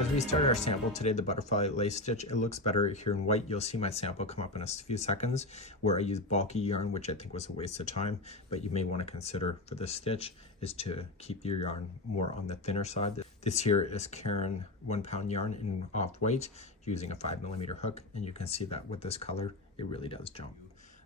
As we start our sample today, the butterfly lace stitch, it looks better here in white. You'll see my sample come up in a few seconds where I use bulky yarn, which I think was a waste of time, but you may want to consider for this stitch is to keep your yarn more on the thinner side. This here is Caron 1 pound yarn in off-white using a 5mm hook, and you can see that with this color, it really does jump.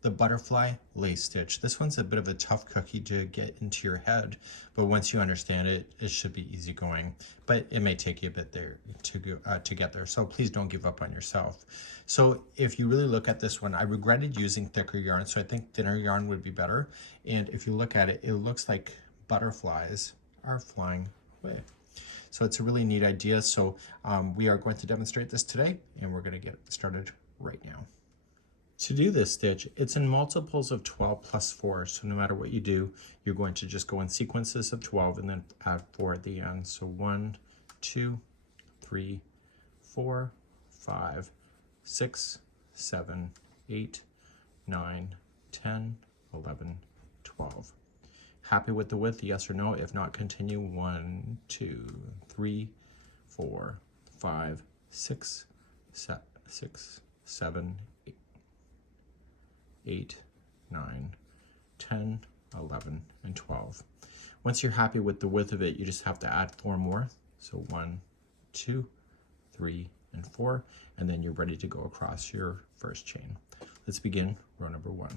The butterfly lace stitch. This one's a bit of a tough cookie to get into your head, but once you understand it, it should be easy going. But it may take you a bit there to get there, so please don't give up on yourself. So if you really look at this one, I regretted using thicker yarn, so I think thinner yarn would be better. And if you look at it, it looks like butterflies are flying away. So it's a really neat idea. So we are going to demonstrate this today, and we're going to get started right now. To do this stitch, it's in multiples of 12 plus 4, so no matter what you do, you're going to just go in sequences of 12 and then add 4 at the end. So 1, 2, 3, 4, 5, 6, 7, 8, 9, 10, 11, 12. Happy with the width, yes or no? If not, continue. 1, 2, 3, 4, 5, 6, 7, 8, 9, 10, 11, and 12. Once you're happy with the width of it, you just have to add 4 more. So 1, 2, 3, and 4, and then you're ready to go across your first chain. Let's begin row number 1.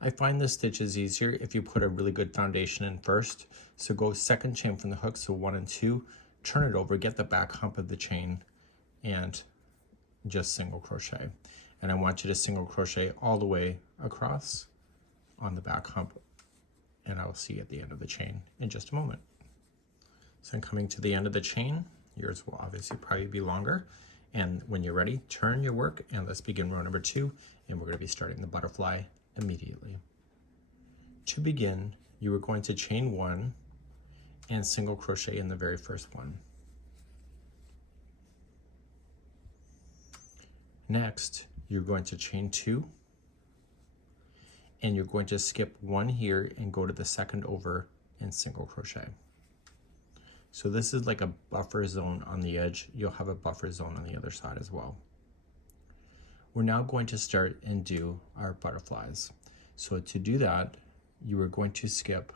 I find this stitch is easier if you put a really good foundation in first. So go second chain from the hook, so 1 and 2, turn it over, get the back hump of the chain, and just single crochet. And I want you to single crochet all the way across on the back hump, and I will see you at the end of the chain in just a moment. So I'm coming to the end of the chain. Yours will obviously probably be longer. And when you're ready, turn your work and let's begin row number 2, and we're going to be starting the butterfly immediately. To begin, you are going to chain 1 and single crochet in the very first one. Next, you're going to chain 2, and you're going to skip 1 here and go to the second over and single crochet. So this is like a buffer zone on the edge. You'll have a buffer zone on the other side as well. We're now going to start and do our butterflies. So to do that, you are going to skip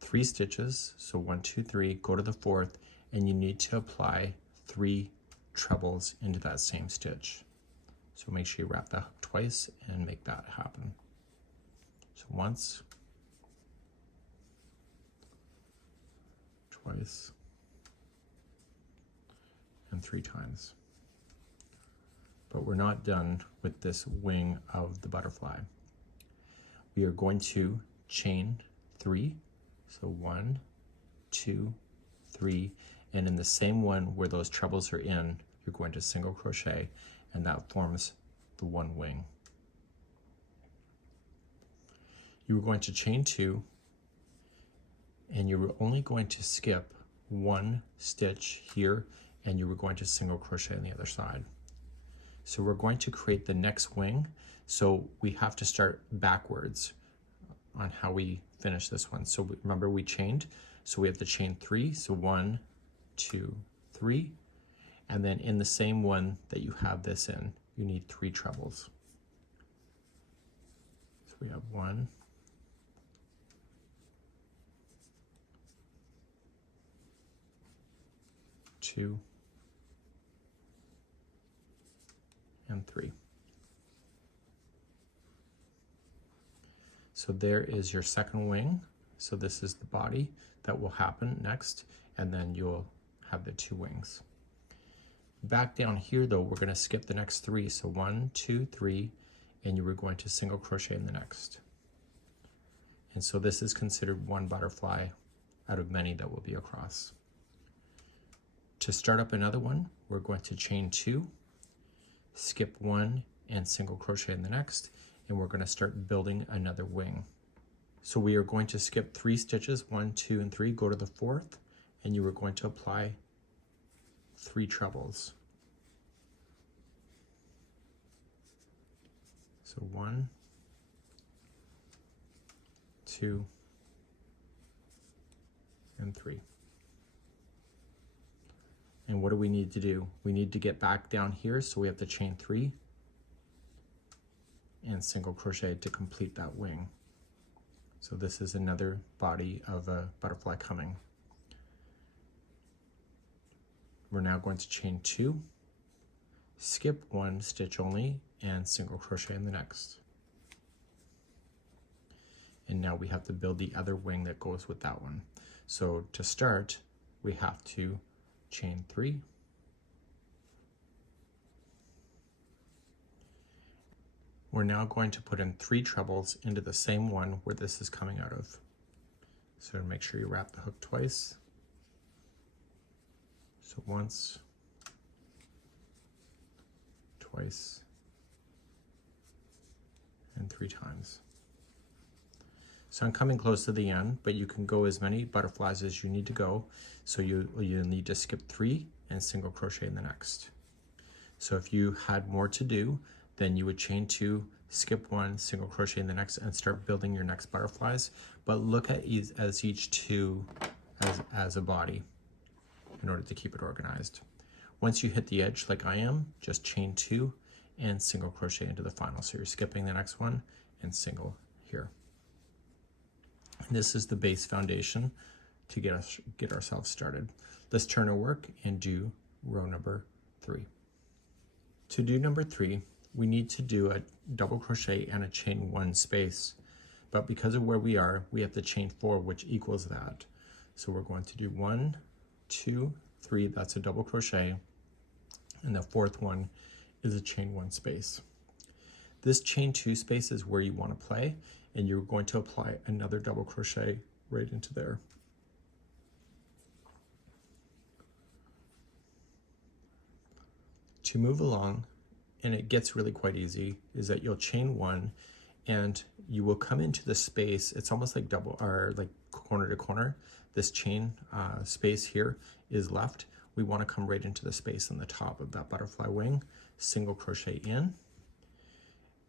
3 stitches, so 1, 2, 3, go to the 4th, and you need to apply 3 trebles into that same stitch. So make sure you wrap that hook twice and make that happen. So once, twice, and 3 times. But we're not done with this wing of the butterfly. We are going to chain 3. So 1, 2, 3, and in the same one where those trebles are in, you're going to single crochet, and that forms the one wing. You are going to chain 2, and you were only going to skip 1 stitch here, and you were going to single crochet on the other side. So we're going to create the next wing, so we have to start backwards on how we finish this one. So remember, we chained, so we have to chain 3, so 1, 2, 3, and then in the same one that you have this in, you need 3 trebles. So we have 1, 2, and 3. So there is your second wing. So this is the body that will happen next, and then you'll have the 2 wings. Back down here though, we're going to skip the next 3. So 1, 2, 3, and you were going to single crochet in the next. And so this is considered one butterfly out of many that will be across. To start up another one, we're going to chain 2, skip 1, and single crochet in the next, and we're going to start building another wing. So we are going to skip 3 stitches, 1, 2, and 3, go to the 4th, and you are going to apply 3 trebles. So 1, 2, and 3. And what do we need to do? We need to get back down here, so we have to chain 3 and single crochet to complete that wing. So this is another body of a butterfly coming. We're now going to chain 2, skip 1 stitch only, and single crochet in the next. And now we have to build the other wing that goes with that one. So to start, we have to chain 3, we're now going to put in 3 trebles into the same one where this is coming out of. So make sure you wrap the hook twice. So once, twice, and 3 times. So I'm coming close to the end, but you can go as many butterflies as you need to go. So you need to skip 3 and single crochet in the next. So if you had more to do, then you would chain 2, skip 1, single crochet in the next, and start building your next butterflies. But look at each 2 as a body in order to keep it organized. Once you hit the edge like I am, just chain 2 and single crochet into the final. So you're skipping the next one and single here. And this is the base foundation to get ourselves started. Let's turn our work and do row number 3. To do number 3, we need to do a double crochet and a chain 1 space. But because of where we are, we have to chain 4, which equals that. So we're going to do 1, 2, 3, that's a double crochet. And the 4th one is a chain 1 space. This chain 2 space is where you want to play, and you're going to apply another double crochet right into there. To move along, and it gets really quite easy, is that you'll chain 1 and you will come into the space. It's almost like double or like corner to corner. This chain space here is left. We want to come right into the space on the top of that butterfly wing, single crochet in,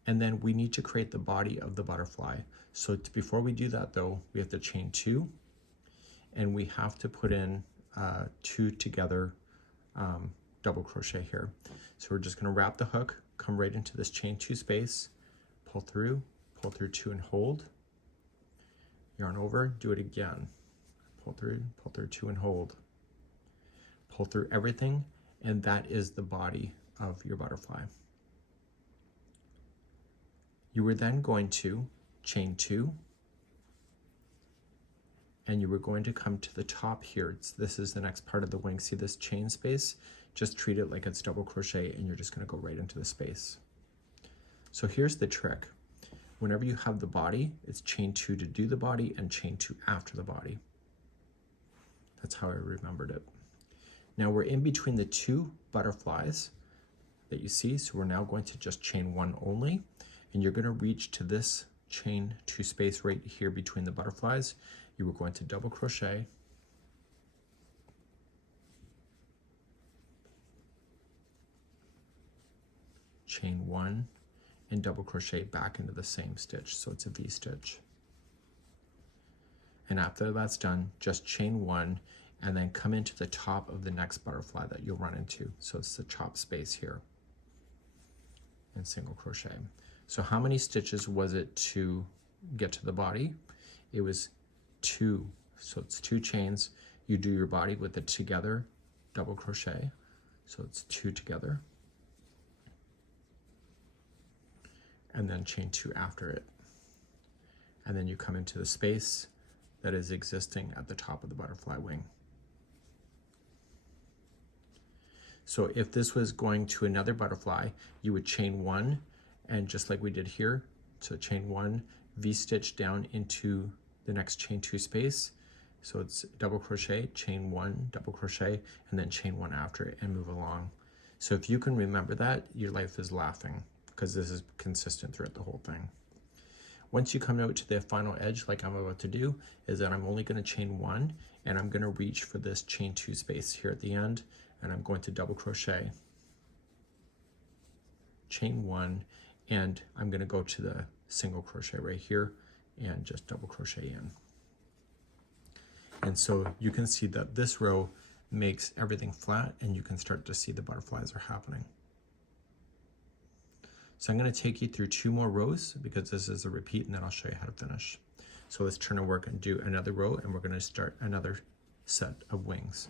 and then we need to create the body of the butterfly. So before we do that though, we have to chain 2, and we have to put in 2 together double crochet here. So we're just going to wrap the hook, come right into this chain 2 space, pull through 2 and hold, yarn over, do it again, pull through 2 and hold, pull through everything, and that is the body of your butterfly. You were then going to chain 2, and you were going to come to the top here. This is the next part of the wing. See this chain space? Just treat it like it's double crochet, and you're just going to go right into the space. So here's the trick. Whenever you have the body, it's chain 2 to do the body and chain 2 after the body. That's how I remembered it. Now we're in between the 2 butterflies that you see, so we're now going to just chain 1 only, and you're going to reach to this chain 2 space right here between the butterflies. You were going to double crochet, chain 1, and double crochet back into the same stitch, so it's a V stitch. And after that's done, just chain 1 and then come into the top of the next butterfly that you'll run into. So it's the top space here, and single crochet. So how many stitches was it to get to the body? It was 2. So it's 2 chains. You do your body with the together double crochet. So it's 2 together. And then chain 2 after it. And then you come into the space that is existing at the top of the butterfly wing. So if this was going to another butterfly, you would chain 1, and just like we did here, so chain 1, V-stitch down into the next chain 2 space. So it's double crochet, chain 1, double crochet, and then chain 1 after it, and move along. So if you can remember that, your life is laughing, because this is consistent throughout the whole thing. Once you come out to the final edge, like I'm about to do, is that I'm only going to chain 1, and I'm going to reach for this chain 2 space here at the end, and I'm going to double crochet, chain 1, and I'm going to go to the single crochet right here and just double crochet in. And so you can see that this row makes everything flat, and you can start to see the butterflies are happening. So I'm going to take you through 2 more rows because this is a repeat, and then I'll show you how to finish. So let's turn our work and do another row, and we're going to start another set of wings.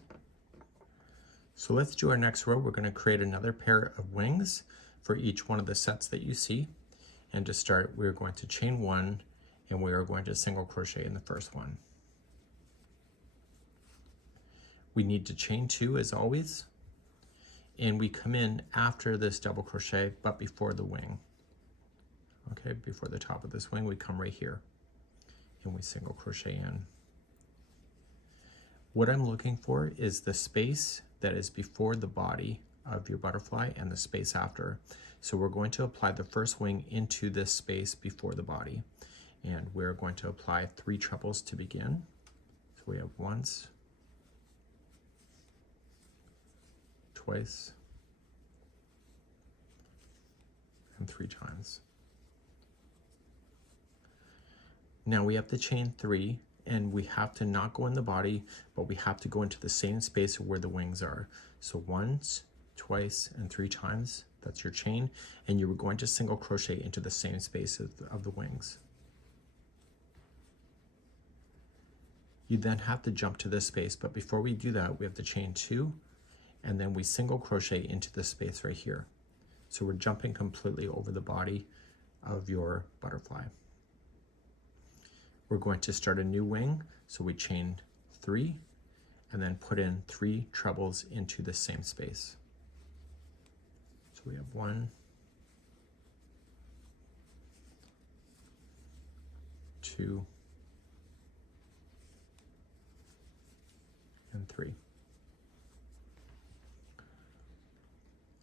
So let's do our next row. We're going to create another pair of wings for each one of the sets that you see. And to start, we're going to chain 1, and we are going to single crochet in the first one. We need to chain 2 as always, and we come in after this double crochet but before the wing. Okay, before the top of this wing, we come right here and we single crochet in. What I'm looking for is the space that is before the body of your butterfly and the space after. So we're going to apply the first wing into this space before the body, and we're going to apply 3 trebles to begin. So we have once, twice, and 3 times. Now we have to chain 3, and we have to not go in the body, but we have to go into the same space where the wings are. So once, twice, and 3 times, that's your chain, and you were going to single crochet into the same space of the wings. You then have to jump to this space, but before we do that, we have to chain 2, and then we single crochet into this space right here. So we're jumping completely over the body of your butterfly. We're going to start a new wing, so we chain 3 and then put in 3 trebles into the same space. So we have 1, 2, and 3.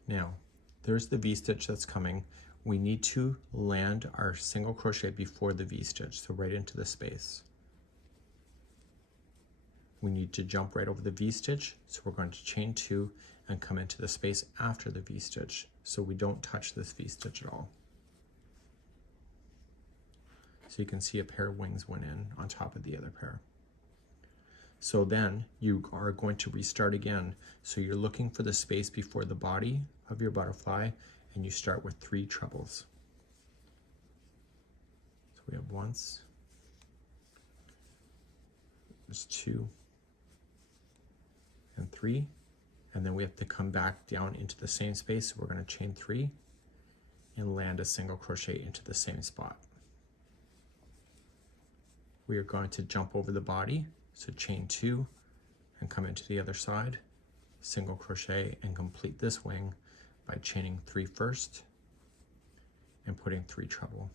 Now, there's the V-stitch that's coming. We need to land our single crochet before the V-stitch, so right into the space. We need to jump right over the V-stitch, so we're going to chain 2 and come into the space after the V-stitch, so we don't touch this V-stitch at all. So you can see a pair of wings went in on top of the other pair. So then you are going to restart again. So you're looking for the space before the body of your butterfly, and you start with 3 trebles. So we have once, there's 2, and 3, and then we have to come back down into the same space. So we're going to chain 3 and land a single crochet into the same spot. We are going to jump over the body, so chain 2 and come into the other side, single crochet, and complete this wing by chaining 3 first and putting 3 treble.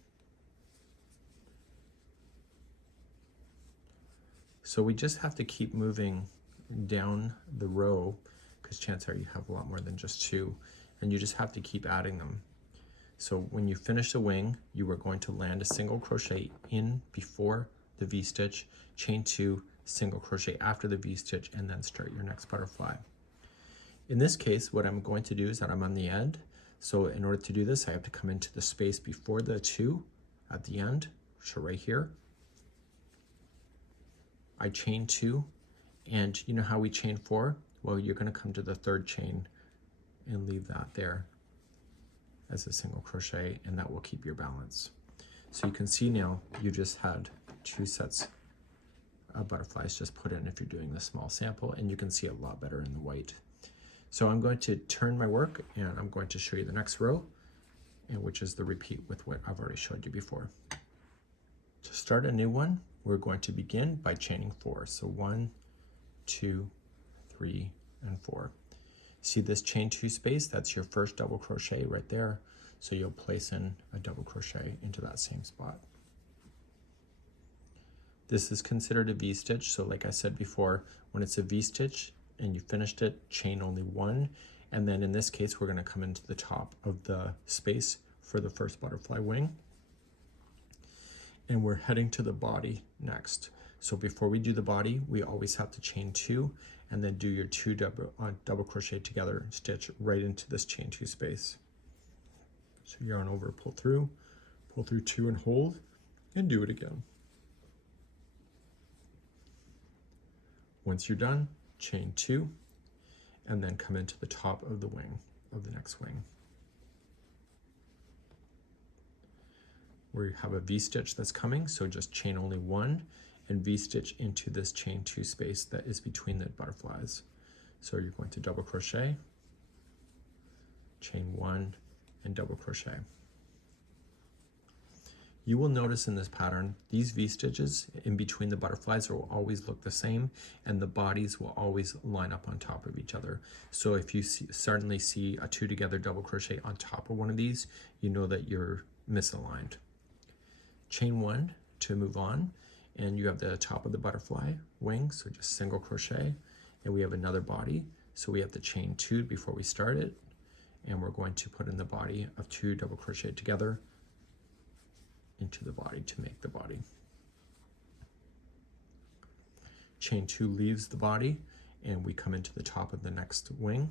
So we just have to keep moving down the row, because chances are you have a lot more than just 2, and you just have to keep adding them. So when you finish the wing, you are going to land a single crochet in before the V-stitch, chain 2, single crochet after the V-stitch, and then start your next butterfly. In this case, what I'm going to do is that I'm on the end. So in order to do this, I have to come into the space before the 2 at the end, so right here. I chain 2, and you know how we chain 4? Well, you're going to come to the 3rd chain and leave that there as a single crochet, and that will keep your balance. So you can see now you just had 2 sets of butterflies just put in if you're doing the small sample, and you can see a lot better in the white. So I'm going to turn my work, and I'm going to show you the next row, and which is the repeat with what I've already showed you before. To start a new one, we're going to begin by chaining 4. So 1, 2, 3, and 4. See this chain 2 space? That's your first double crochet right there. So you'll place in a double crochet into that same spot. This is considered a V-stitch, so like I said before, when it's a V-stitch and you finished it, chain only 1, and then in this case we're going to come into the top of the space for the first butterfly wing, and we're heading to the body next. So before we do the body, we always have to chain 2 and then do your 2 double crochet together stitch right into this chain 2 space. So yarn over, pull through 2 and hold, and do it again. Once you're done, chain 2, and then come into the top of the wing, of the next wing, where you have a V-stitch that's coming, so just chain only 1 and V-stitch into this chain 2 space that is between the butterflies. So you're going to double crochet, chain 1, and double crochet. You will notice in this pattern, these V-stitches in between the butterflies will always look the same, and the bodies will always line up on top of each other. So if you suddenly see a 2 together double crochet on top of one of these, you know that you're misaligned. Chain 1 to move on, and you have the top of the butterfly wing, so just single crochet, and we have another body, so we have to chain 2 before we start it, and we're going to put in the body of 2 double crochet together into the body to make the body. Chain 2 leaves the body, and we come into the top of the next wing,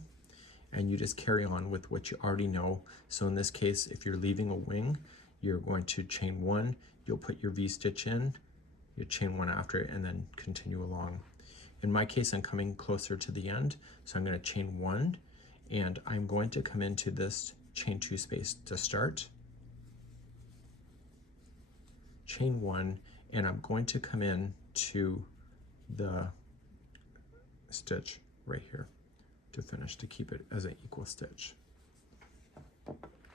and you just carry on with what you already know. So in this case, if you're leaving a wing, you're going to chain 1, you'll put your V-stitch in, you chain 1 after it, and then continue along. In my case, I'm coming closer to the end, so I'm going to chain 1, and I'm going to come into this chain 2 space to start, chain 1, and I'm going to come in to the stitch right here to finish, to keep it as an equal stitch.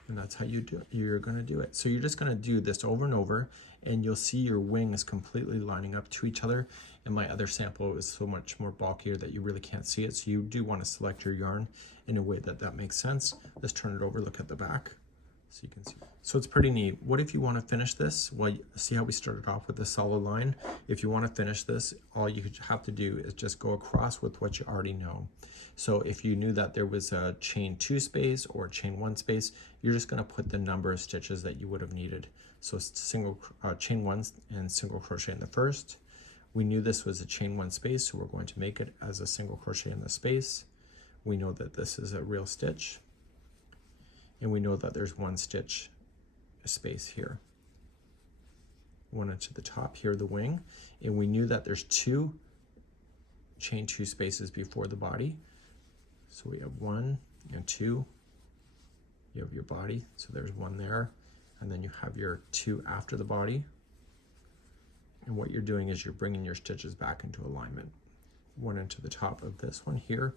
And that's how you're going to do it. So you're just going to do this over and over, and you'll see your wing is completely lining up to each other. And my other sample is so much more bulkier that you really can't see it. So you do want to select your yarn in a way that makes sense. Let's turn it over, look at the back, so you can see. So it's pretty neat. What if you want to finish this? Well, see how we started off with a solid line? If you want to finish this, all you have to do is just go across with what you already know. So if you knew that there was a chain 2 space or chain 1 space, you're just going to put the number of stitches that you would have needed. So chain 1 and single crochet in the first. We knew this was a chain 1 space, so we're going to make it as a single crochet in the space. We know that this is a real stitch, and we know that there's 1 stitch space here, 1 into the top here, the wing, and we knew that there's 2 chain 2 spaces before the body. So we have 1 and 2. You have your body, so there's 1 there, and then you have your 2 after the body. And what you're doing is you're bringing your stitches back into alignment. 1 into the top of this one here.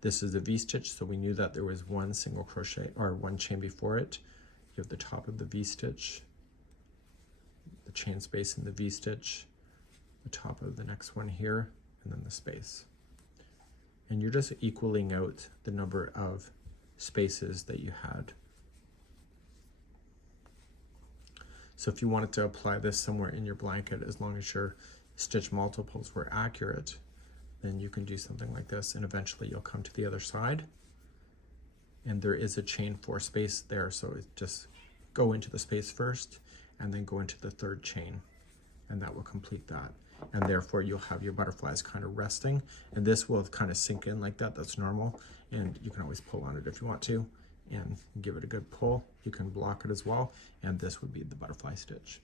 This is a V-stitch, so we knew that there was 1 single crochet or 1 chain before it. You have the top of the V-stitch, the chain space in the V-stitch, the top of the next one here, and then the space. And you're just equaling out the number of spaces that you had. So if you wanted to apply this somewhere in your blanket, as long as your stitch multiples were accurate, then you can do something like this, and eventually you'll come to the other side. And there is a chain 4 space there, so just go into the space first and then go into the 3rd chain, and that will complete that. And therefore you'll have your butterflies kind of resting, and this will kind of sink in like that. That's normal, and you can always pull on it if you want to and give it a good pull. You can block it as well, and this would be the butterfly stitch.